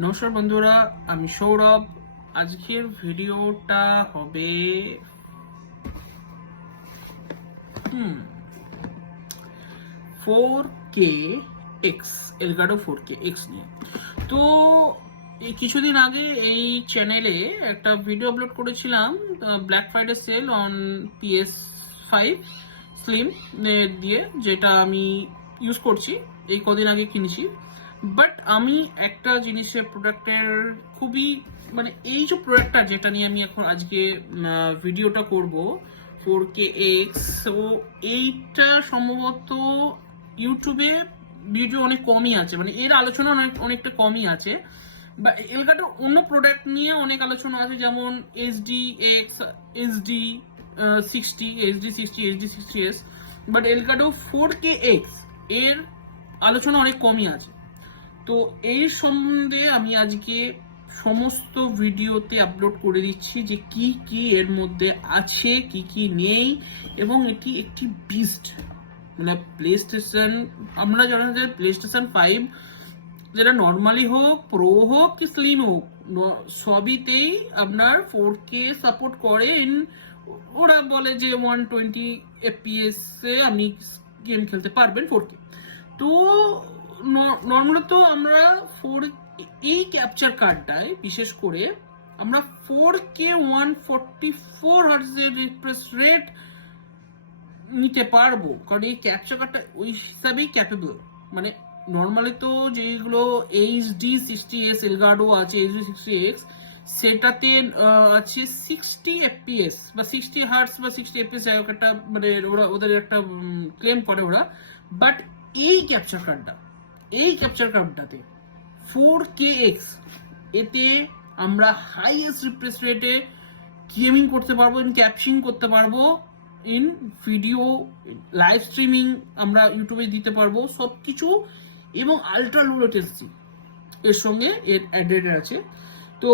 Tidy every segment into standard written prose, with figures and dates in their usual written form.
নমস্কার বন্ধুরা, আমি সৌরভ। আজকের ভিডিওটা হবে 4K X এলগাডো 4K X নিয়ে। তো এই কিছুদিন আগে এই চ্যানেলে একটা ভিডিও আপলোড করেছিলাম, black Friday sale on PS5 slim দিয়ে, যেটা আমি ইউজ করছি, এই কদিন আগে কিনেছি। বাট আমি একটা জিনিসের প্রোডাক্টের খুবই মানে এই যে প্রোডাক্টটা যেটা নিয়ে আমি এখন আজকে ভিডিওটা করব 4K X, তো এইটা সম্ভবত ইউটিউবে ভিডিও অনেক কমই আছে, মানে এর আলোচনা অনেকটা কমই আছে। বা এলগাটোর অন্য প্রোডাক্ট নিয়ে অনেক আলোচনা আছে, যেমন HD-X, HD60, HD60, HD60s। But এলগাটো 4K X এর আলোচনা অনেক কমই আছে। তো এই সম্বন্ধে আমি আজকে সমস্ত ভিডিওতে আপলোড করে দিচ্ছি যে কি কি এর মধ্যে আছে, কি কি নেই, এবং এটি একটি বিস্ট। মানে প্লে স্টেশন, আমরা জানি যে প্লে স্টেশন 5 যেটা নর্মালি হোক, প্রো হোক কি স্লিম হোক, সবইতেই আপনার 4K সাপোর্ট করে। ওরা বলে যে 120 FPS এ আপনি গেম খেলতে পারবেন 4K। তো নর্মালি তো আমরা এই ক্যাপচার কার্ডটায় বিশেষ করে আমরা 4K 144 হার্টজের রিফ্রেশ রেট নিতে পারবো, কারণ এই ক্যাপচার কার্ডটা ওই হিসাবেই ক্যাপেবল। মানে নর্মালি তো যেগুলো HD60s এলগাডো আছে, HD60X, সেটাতে আছে 60 FPS বা 60 হার্টজ বা 60 FPS, যাই হোক একটা, মানে ওরা ওদের একটা ক্লেম করে ওরা। বাট এই ক্যাপচার কার্ডটাতে 4KX, এতে আমরা হাইয়েস্ট রিফ্রেশ রেটে গেমিং করতে পারবো, ক্যাপচিং করতে পারবো, ইন ভিডিও লাইভ স্ট্রিমিং আমরা ইউটিউবে দিতে পারবো সবকিছু, এবং আলট্রা লো লেটেন্সি এর সঙ্গে এর অ্যাডেড আছে। তো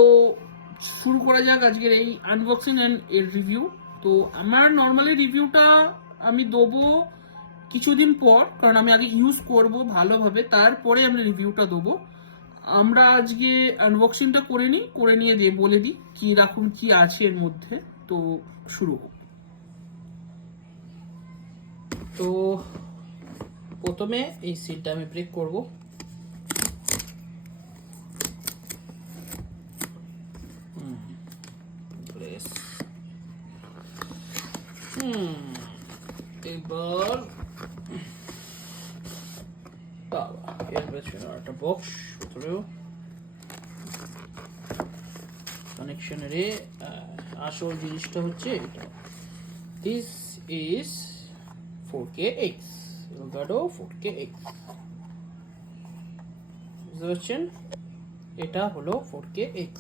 শুরু করা যাক আজকের এই আনবক্সিং অ্যান্ড এর রিভিউ। তো আমার নর্মালি রিভিউটা আমি দেবো কিছুদিন পর, কারণ আমি আগে ইউজ করব ভালোভাবে, তারপরে আমি রিভিউটা দেবো। আমরা আজকে আনবক্সিংটা করে নিয়ে দিয়ে বলে দিই কি রকম কি আছে এর মধ্যে। তো শুরু হোক। তো প্রথমে এই সিলটা আমি ব্রেক করব। এবার বাবা, এর পেছনে একটা বক্স, ভিতরেও কানেকশনের আসল জিনিসটা হচ্ছে এটা। দিস ইজ 4KX, এলগাডো 4KX, বুঝতে পারছেন? এটা হলো 4KX।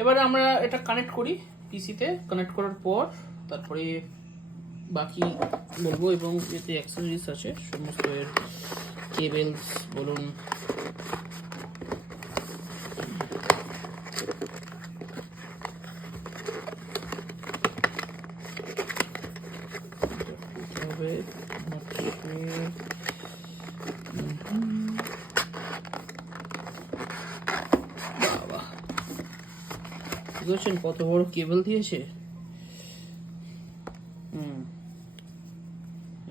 এবারে আমরা এটা কানেক্ট করি পিসিতে। কানেক্ট করার পর তারপরে বাকি বলবো, এবং এতে অ্যাক্সেসরিজ আছে সমস্ত, এর কেবেলস বলুন, বুঝছেন কত বড় কেবল দিয়েছে।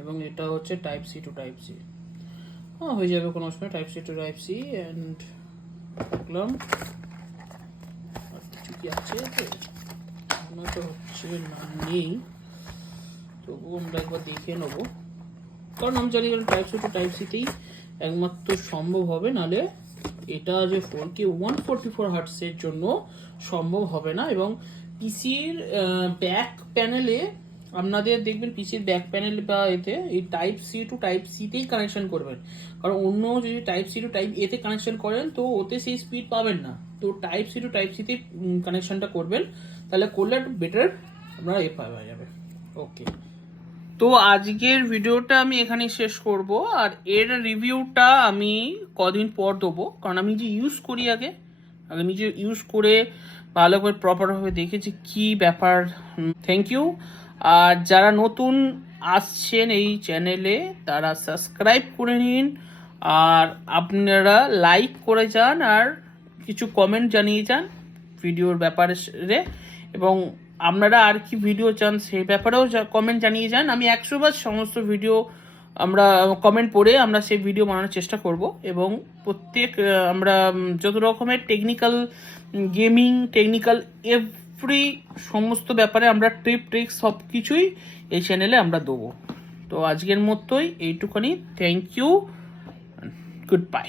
এবং এটা হচ্ছে type C to type C. হ্যাঁ, হয়ে যাবে, কোনো অসুবিধা। Type C to type C. And দেখলাম আর কিছু কি আছে, মনে তো হচ্ছে না, নেই। তবুও আমরা একবার দেখে নেবো, কারণ আমি জানি টাইপ সি টু টাইপ সিতেই একমাত্র সম্ভব হবে, নাহলে এটা যে 4K 144 হার্টসের জন্য সম্ভব হবে না। এবং পিসির ব্যাক প্যানেলে আপনাদের দেখবেন, পিসির ব্যাক প্যানেল বা এতে এই টাইপ সি টু টাইপ সিতেই কানেকশন করবেন, কারণ অন্য যদি টাইপ সি টু টাইপ এতে কানেকশন করেন তো ওতে সেই স্পিড পাবেন না। তো টাইপ সি টু টাইপ সিতে কানেকশনটা করবেন, তাহলে করলে একটু বেটার আপনারা পাওয়া যাবে। ওকে, তো আজকের ভিডিওটা আমি এখানে শেষ করব, আর এর রিভিউটা আমি কদিন পর দেবো, কারণ আমি যে ইউজ করি আগে নিজে ইউজ করে ভালো করে প্রপারভাবে দেখেছি কি ব্যাপার। Thank you. আর যারা নতুন আসছেন এই চ্যানেলে, তারা সাবস্ক্রাইব করে নিন, আর আপনারা লাইক করে যান আর কিছু কমেন্ট জানিয়ে যান ভিডিওর ব্যাপারে, এবং আপনারা আর কি ভিডিও চান সেই ব্যাপারেও কমেন্ট জানিয়ে যান। আমি 100বার সমস্ত ভিডিও আমরা কমেন্ট পড়ে আমরা সেই ভিডিও বানানোর চেষ্টা করব, এবং প্রত্যেক আমরা যত রকমের টেকনিক্যাল গেমিং, টেকনিক্যাল এভরি সমস্ত ব্যাপারে আমরা টিপ ট্রিক্স সব কিছুই এই চ্যানেলে আমরা দেবো। তো আজকের মতোই এইটুখানি। Thank you, good bye.